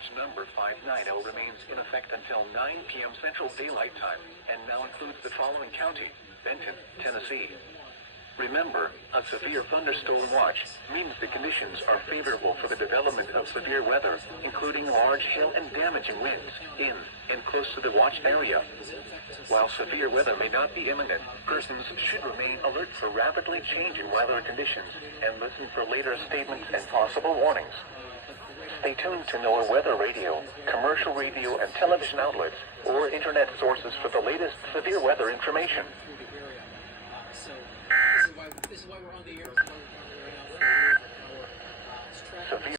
watch number 590 remains in effect until 9 p.m. Central Daylight Time and now includes the following county: Benton, Tennessee. Remember, a severe thunderstorm watch means the conditions are favorable for the development of severe weather, including large hail and damaging winds in and close to the watch area. While severe weather may not be imminent, persons should remain alert for rapidly changing weather conditions and listen for later statements and possible warnings. Stay tuned to NOAA Weather Radio, commercial radio and television outlets, or internet sources for the latest severe weather information. This is why we're on the air. Severe